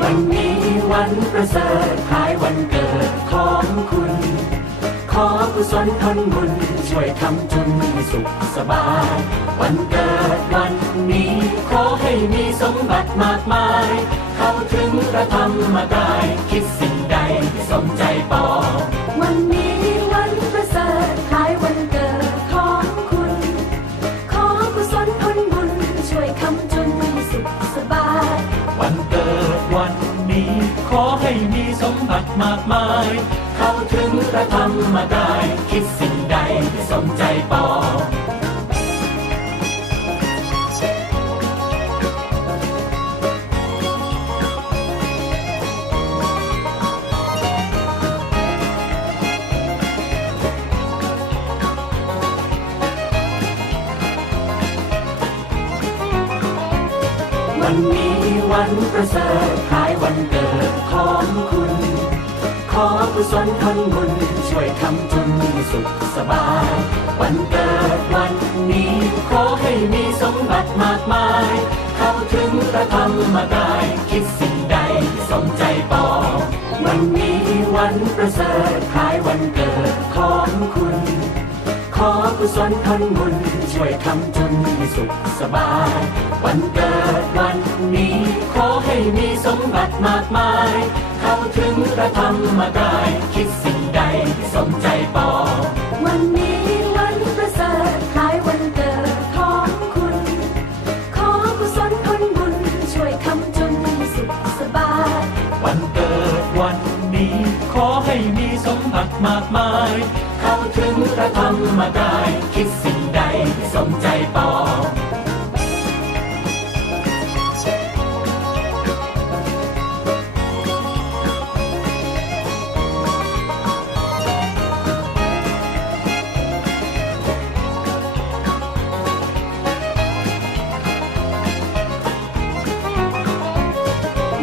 วันนี้วันประเสริฐท้ายวันเกิดของคุณ ขอกุศลทนบุญช่วยทำจุนให้สุขสบาย วันเกิดวันนี้ ขอให้มีสมบัติมากมาย เข้าถึงพระธรรมกายคิดสิ่งใดสมใจ มากมาย เข้าถึงพระธรรมกาย คิดสิ่งใดที่สมใจปอวันนี้วันประเสริฐคล้ายวันเกิดของคุณ กุศลผลบุญช่วยทำจุนสุขสบาย วันเกิดวันนี้ขอให้มีสมบัติมากมาย เข้าถึงพระธรรมกาย คิดสิ่งใดสมใจปองวันนี้วันประเสริฐคล้ายวันเกิดของคุณ ขอกุศลผลบุญช่วยทำจนให้สุขสบาย วันเกิดวันนี้ขอให้มีสมบัติมากมาย รรมกายคิดสิ่งใดสมใจปอ วันนี้วันประเสริฐคล้ายวันเกิดของคุณ ขอกุศลผลบุญช่วยคำจุนสุขสบาย วันเกิดวันนี้ ขอให้มีสมบัติมากมาย เข้าถึงพระธรรมกายคิดสิ่งใดสมใจปอ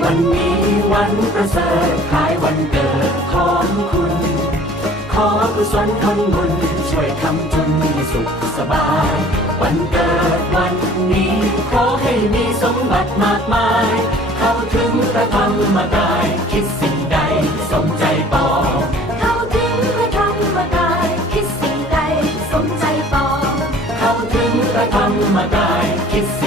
วันนี้วันประเสริฐคล้ายวันเกิดของคุณ ขอกุศลผลบุญช่วยคำจุนให้สุขสบาย วันเกิดวันนี้ขอให้มีสมบัติมากมาย เข้าถึงพระธรรมกายคิดสิ่งใดสมใจปองเข้าถึงพระธรรมกายคิดสิ่งใดสมใจปองเข้าถึงพระธรรมกายคิดสิ่ง